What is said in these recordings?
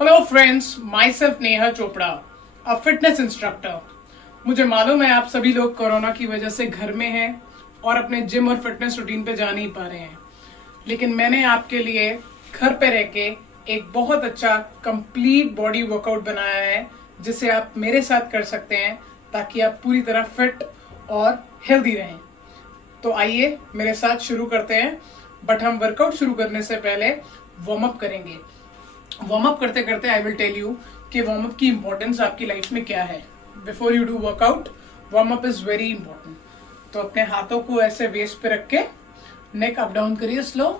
Hello friends, my self Neha Chopra, a fitness instructor. मुझे मालूम है आप सभी लोग कोरोना की वजह से घर में हैं और अपने जिम और फिटनेस रूटीन पे जा नहीं पा रहे हैं, लेकिन मैंने आपके लिए घर पे रह के एक बहुत अच्छा कंप्लीट बॉडी वर्कआउट बनाया है जिसे आप मेरे साथ कर सकते हैं ताकि आप पूरी तरह फिट और हेल्दी रहें। तो आइए मेरे साथ शुरू करते हैं, बट हम वर्कआउट शुरू करने से पहले वार्म अप करेंगे। वार्म अप करते करते आई विल टेल यू कि वार्म अप की इंपॉर्टेंस आपकी लाइफ में क्या है। Before you do workout, warm up is very important. तो अपने हाथों को ऐसे वेस्ट पे रख के नेक अप डाउन करिए स्लो।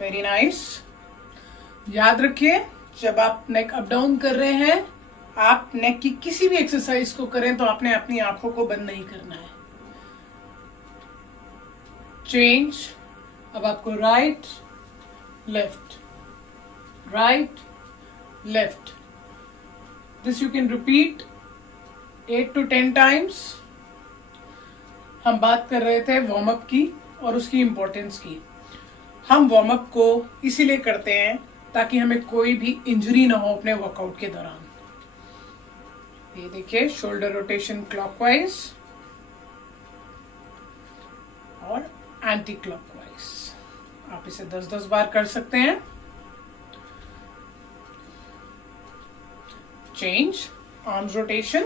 Very nice. याद रखिए, जब आप नेक अप डाउन कर रहे हैं, आप नेक की किसी भी एक्सरसाइज को करें तो आपने अपनी आंखों को बंद नहीं करना है। चेंज। अब आपको right left, right left, this you can repeat 8 to 10 times. हम बात कर रहे थे वार्म अप की और उसकी इंपॉर्टेंस की। हम वार्म अप को इसीलिए करते हैं ताकि हमें कोई भी इंजरी ना हो अपने वर्कआउट के दौरान। ये देखिए, शोल्डर रोटेशन क्लॉकवाइज और एंटी क्लॉकवाइज। आप इसे 10-10 बार कर सकते हैं। Change, arms rotation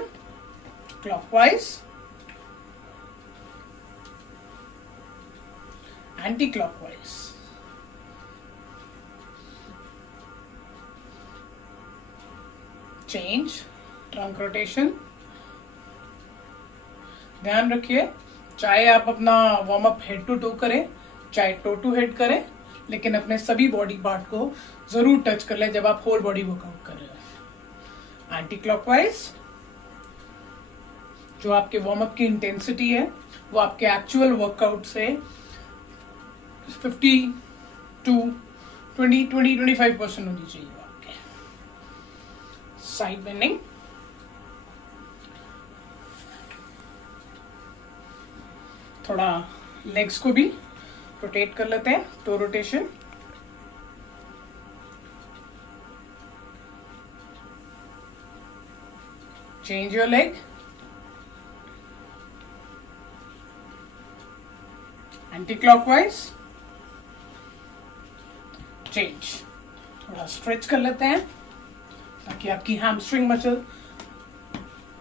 clockwise, anti clockwise. Change, trunk rotation. ध्यान रखिए, चाहे आप अपना warm up head to toe करें, चाहे टो टू हेड करें, लेकिन अपने सभी बॉडी पार्ट को जरूर टच कर ले जब आप होल बॉडी वर्कआउट कर रहे हो। एंटी क्लॉकवाइज, जो आपके वार्म अप की इंटेंसिटी है वो आपके एक्चुअल वर्कआउट से 50 to 20-25% होनी चाहिए आपके। Side bending. थोड़ा लेग्स को भी रोटेट कर लेते हैं, toe rotation. Change your leg, anti clockwise. Change. थोड़ा स्ट्रेच कर लेते हैं ताकि आपकी हैमस्ट्रिंग मसल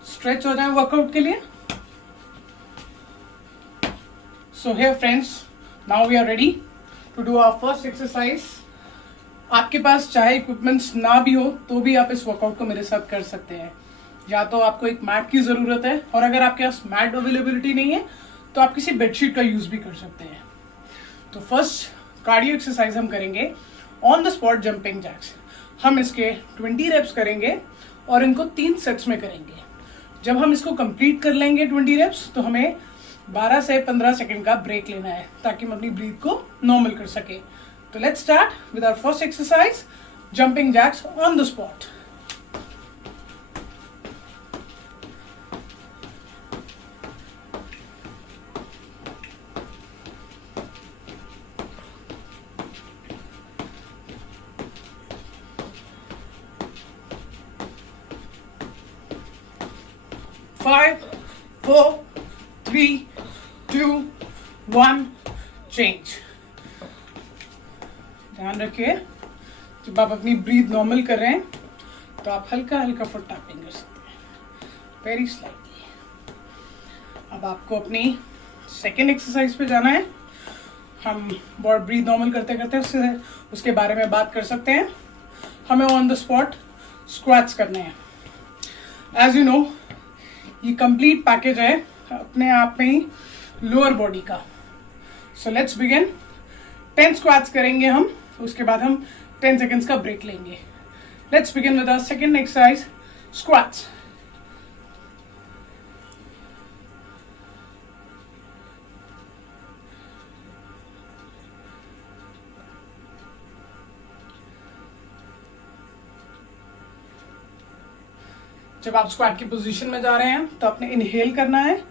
स्ट्रेच हो जाए वर्कआउट के लिए। So here friends, now we are ready to do our first exercise. आपके पास चाहे इक्विपमेंट्स ना भी हो तो भी आप इस वर्कआउट को मेरे साथ कर सकते हैं। या तो आपको एक मैट की जरूरत है, और अगर आपके पास मैट अवेलेबिलिटी नहीं है तो आप किसी बेडशीट का यूज भी कर सकते हैं। तो फर्स्ट कार्डियो एक्सरसाइज हम करेंगे on the spot jumping jacks. हम इसके 20 रेप्स करेंगे और इनको 3 सेट्स में करेंगे। जब हम इसको कंप्लीट कर लेंगे 20 रेप्स तो हमें 12 से 15 सेकंड का ब्रेक लेना है ताकि हम अपनी ब्रीथ को नॉर्मल कर सके। तो let's start with our first exercise, jumping jacks on the spot. Five, 4, 3, 2, 1, change. ध्यान रखिए, जब आप अपनी ब्रीथ नॉर्मल कर रहे हैं तो आप हल्का हल्का फुट टैपिंग कर सकते हैं, वेरी स्लाइटली। अब आपको अपनी सेकेंड एक्सरसाइज पे जाना है। हम ब्रीथ नॉर्मल करते करते उसके बारे में बात कर सकते हैं। हमें ऑन द स्पॉट स्क्वाट्स करने हैं। एज यू नो, ये कंप्लीट पैकेज है अपने आप में ही लोअर बॉडी का। So let's begin. 10 स्क्वाट्स करेंगे हम, उसके बाद हम 10 सेकेंड्स का ब्रेक लेंगे। Let's begin with our second exercise, squats. जब आप स्क्वाट की पोजीशन में जा रहे हैं तो आपने इनहेल करना है,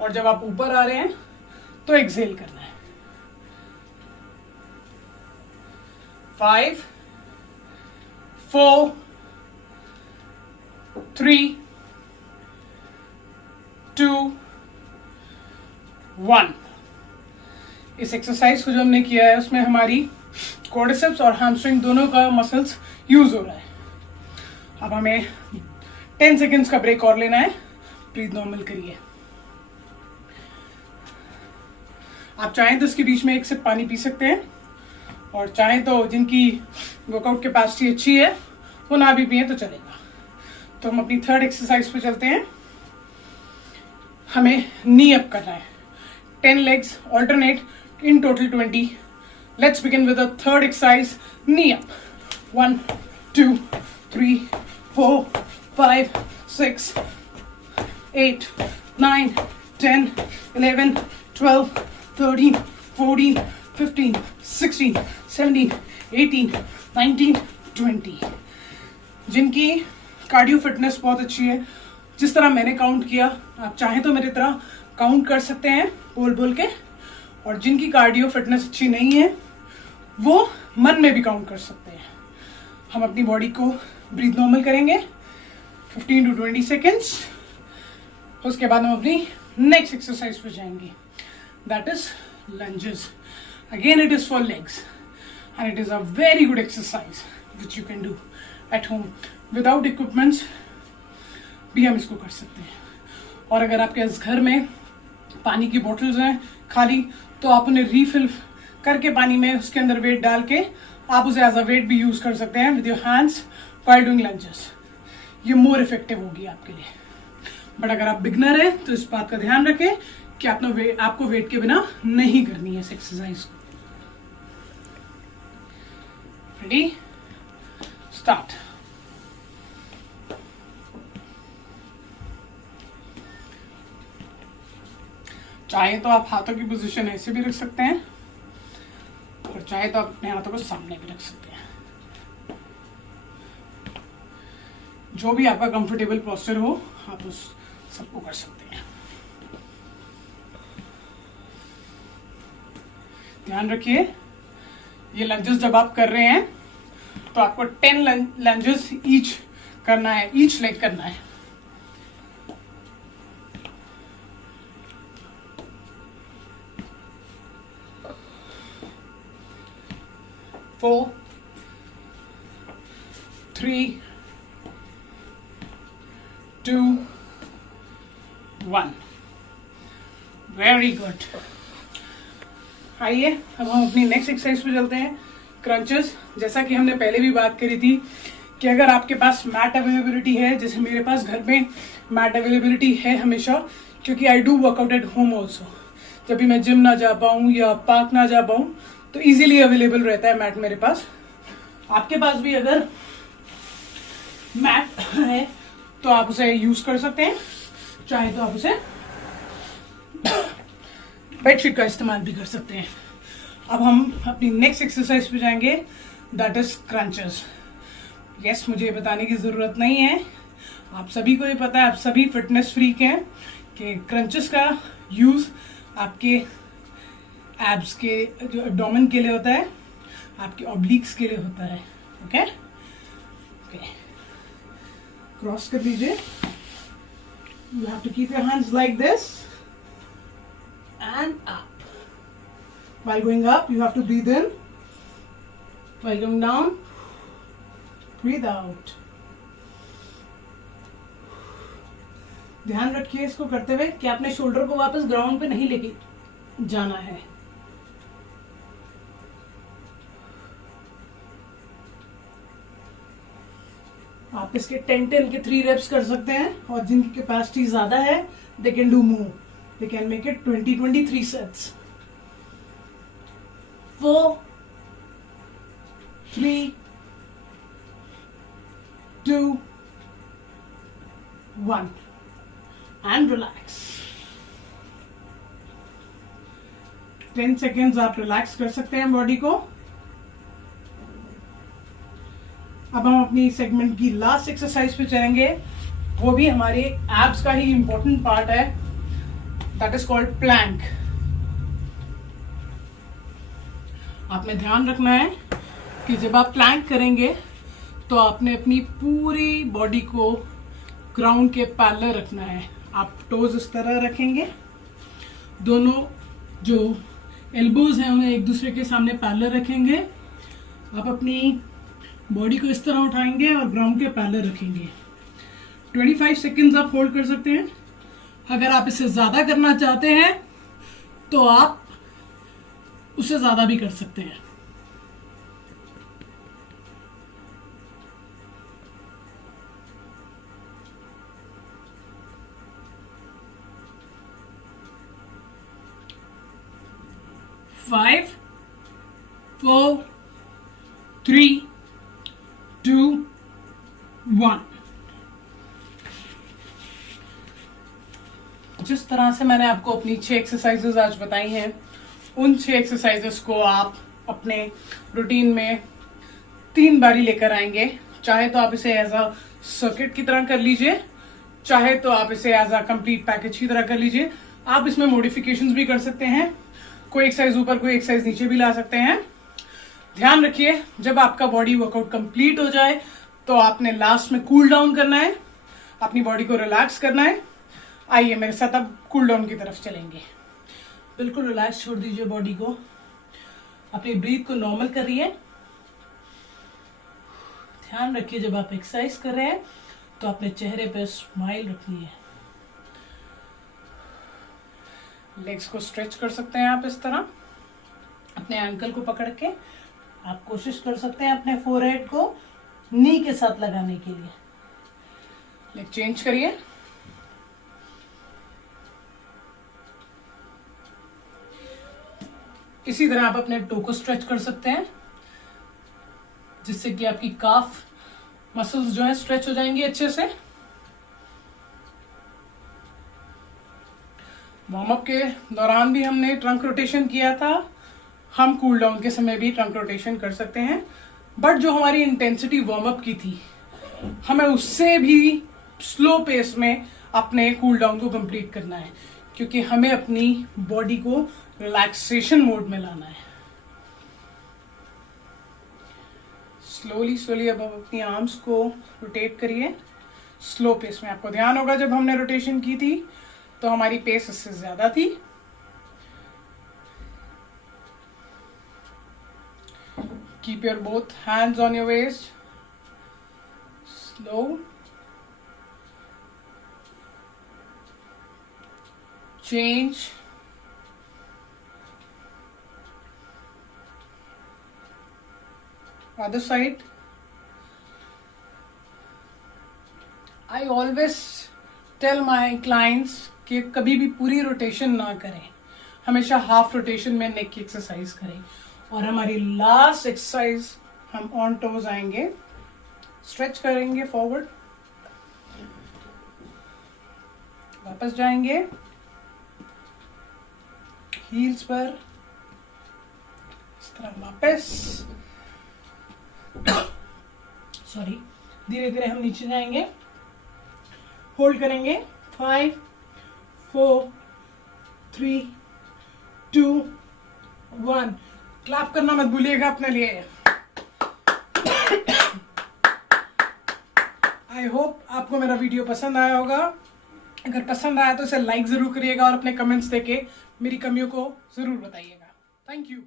और जब आप ऊपर आ रहे हैं तो एक्सहेल करना है। 5, 4, 3, 2, 1। इस एक्सरसाइज को जो हमने किया है उसमें हमारी क्वाड्रिसेप्स और हैमस्ट्रिंग दोनों का मसल्स यूज हो रहा है। अब हमें 10 सेकेंड्स का ब्रेक और लेना है। ब्रीथ नॉर्मल करिए। आप चाहें तो इसके बीच में एक सिप पानी पी सकते हैं, और चाहें तो जिनकी वर्कआउट कैपेसिटी अच्छी है वो ना भी पिए तो चलेगा। तो हम अपनी थर्ड एक्सरसाइज पे चलते हैं। हमें नी अप करना है। 10 legs alternate, in total 20. Let's begin with the third exercise, knee up. 1, 2, 3, 4, 5, 6, 8, 9, 10, 11, 12, 13, 14, 15, 16, 17, 18, 19, 20। जिनकी कार्डियो फिटनेस बहुत अच्छी है, जिस तरह मैंने काउंट किया, आप चाहें तो मेरी तरह काउंट कर सकते हैं बोल बोल के। और जिनकी कार्डियो फिटनेस अच्छी नहीं है वो मन में भी काउंट कर सकते हैं। हम अपनी बॉडी को ब्रीथ नॉर्मल करेंगे 15 to 20 सेकेंड्स। उसके बाद हम अपनी नेक्स्ट एक्सरसाइज पे जाएंगे, that is lunges. Again it is for legs and it is a very good exercise which you can do at home without equipments भी हम इसको कर सकते हैं। और अगर आपके घर में पानी की बोतल्स हैं खाली, तो आप उन्हें रीफिल करके पानी में उसके अंदर वेट डाल के आप उसे एज अ वेट भी यूज कर सकते हैं with your hands while doing lunges. ये मोर इफेक्टिव होगी आपके लिए। बट अगर आप बिगनर हैं तो इस बात का ध्यान रखें कि आपको वेट के बिना नहीं करनी है इस एक्सरसाइज को। Ready, start. चाहे तो आप हाथों की पोजीशन ऐसे भी रख सकते हैं, और चाहे तो आप अपने हाथों को सामने भी रख सकते हैं। जो भी आपका कंफर्टेबल पोस्चर हो आप उस सबको कर सकते हैं। ध्यान रखिए, ये लंजेस जब आप कर रहे हैं तो आपको 10 लंजेस ईच करना है, ईच लेग करना है। 4, 3, 2, 1। Very good. आइए अब हम अपनी नेक्स्ट एक्सरसाइज पे चलते हैं, क्रंचेस। जैसा कि हमने पहले भी बात करी थी कि अगर आपके पास मैट अवेलेबिलिटी है, जैसे मेरे पास घर में मैट अवेलेबिलिटी है हमेशा, क्योंकि I do workout at home also. जब भी मैं जिम ना जा पाऊँ या पार्क ना जा पाऊँ तो इजीली अवेलेबल रहता है मैट मेरे पास। आपके पास भी अगर मैट है तो आप उसे यूज कर सकते हैं, चाहे तो आप उसे बेडशीट का इस्तेमाल भी कर सकते हैं। अब हम अपनी नेक्स्ट एक्सरसाइज पे जाएंगे, दैट इज क्रंचेस। यस, मुझे ये बताने की जरूरत नहीं है, आप सभी को ये पता है, आप सभी फिटनेस फ्रीक हैं कि क्रंचेस का यूज आपके एब्स के जो एब्डोमेन के लिए होता है, आपके ऑब्लिक्स के लिए होता है। ओके ओके, क्रॉस कर लीजिए। You have to keep your hands like this and up. While going up, you have to breathe in. While going down, breathe out. ध्यान रखिए इसको करते हुए कि आपने शोल्डर को वापस ग्राउंड पे नहीं लेके जाना है। आप इसके 10 के 3 reps कर सकते हैं, और जिनकी कैपेसिटी ज्यादा है they can do more, they can make it 23 sets। 4, 3, 2, 1 and relax। 10 seconds आप रिलैक्स कर सकते हैं बॉडी को। अब हम अपनी सेगमेंट की लास्ट एक्सरसाइज पे चलेंगे, वो भी हमारे एब्स का ही इंपॉर्टेंट पार्ट है, दैट इज कॉल्ड प्लैंक। आपने ध्यान रखना है कि जब आप प्लैंक करेंगे तो आपने अपनी पूरी बॉडी को ग्राउंड के पैरेलल रखना है। आप टोज इस तरह रखेंगे, दोनों जो एल्बोज हैं उन्हें एक दूसरे के सामने पैरेलल रखेंगे। आप अपनी बॉडी को इस तरह उठाएंगे और ग्राउंड के पैरेलल रखेंगे। 25 सेकेंड्स आप होल्ड कर सकते हैं। अगर आप इससे ज़्यादा करना चाहते हैं तो आप उससे ज़्यादा भी कर सकते हैं। Five, 4, 3, 2, 1। जिस तरह से मैंने आपको अपनी 6 एक्सरसाइजेज आज बताई हैं, उन 6 एक्सरसाइजेस को आप अपने रूटीन में 3 बारी लेकर आएंगे। चाहे तो आप इसे एज अ सर्किट की तरह कर लीजिए, चाहे तो आप इसे एज अ कंप्लीट पैकेज की तरह कर लीजिए। आप इसमें मॉडिफिकेशंस भी कर सकते हैं, कोई एक्सरसाइज ऊपर कोई एक्सरसाइज नीचे भी ला सकते हैं। ध्यान रखिए, जब आपका बॉडी वर्कआउट कंप्लीट हो जाए तो आपने लास्ट में कूल डाउन करना है, अपनी बॉडी को रिलैक्स करना है। आइए मेरे साथ अब कूल डाउन की तरफ चलेंगे। बिल्कुल रिलैक्स छोड़ दीजिए बॉडी को, अपनी ब्रीथ को नॉर्मल करिए। ध्यान रखिए, जब आप एक्सरसाइज कर रहे हैं तो अपने चेहरे पे स्माइल रखनी है। लेग्स को स्ट्रेच कर सकते हैं आप इस तरह, अपने एंकल को पकड़ के। आप कोशिश कर सकते हैं अपने फोरहेड को नी के साथ लगाने के लिए। लेग चेंज करिए। इसी तरह आप अपने टो को स्ट्रेच कर सकते हैं, जिससे कि आपकी काफ मसल्स जो है स्ट्रेच हो जाएंगी अच्छे से। वार्म अप के दौरान भी हमने ट्रंक रोटेशन किया था, हम कूल डाउन के समय भी ट्रंक रोटेशन कर सकते हैं। बट जो हमारी इंटेंसिटी वार्म अप की थी, हमें उससे भी स्लो पेस में अपने कूल डाउन को कंप्लीट करना है, क्योंकि हमें अपनी बॉडी को रिलैक्सेशन मोड में लाना है। स्लोली स्लोली अब आप अपनी आर्म्स को रोटेट करिए स्लो पेस में। आपको ध्यान होगा जब हमने रोटेशन की थी तो हमारी पेस इससे ज्यादा थी। Keep your both hands on your waist. Slow, change, other side. I always tell my clients कि कभी भी पूरी रोटेशन ना करें, हमेशा हाफ रोटेशन में नेक की एक्सरसाइज करें। और हमारी लास्ट एक्सरसाइज, हम ऑन टोज आएंगे, स्ट्रेच करेंगे फॉरवर्ड, वापस जाएंगे हील्स पर, इस तरह वापस, सॉरी, धीरे धीरे हम नीचे जाएंगे, होल्ड करेंगे। 5, 4, 3, 2, 1। क्लैप करना मत भूलिएगा अपने लिए। आई होप आपको मेरा वीडियो पसंद आया होगा। अगर पसंद आया तो इसे लाइक जरूर करिएगा और अपने कमेंट्स देके मेरी कमियों को जरूर बताइएगा। Thank you.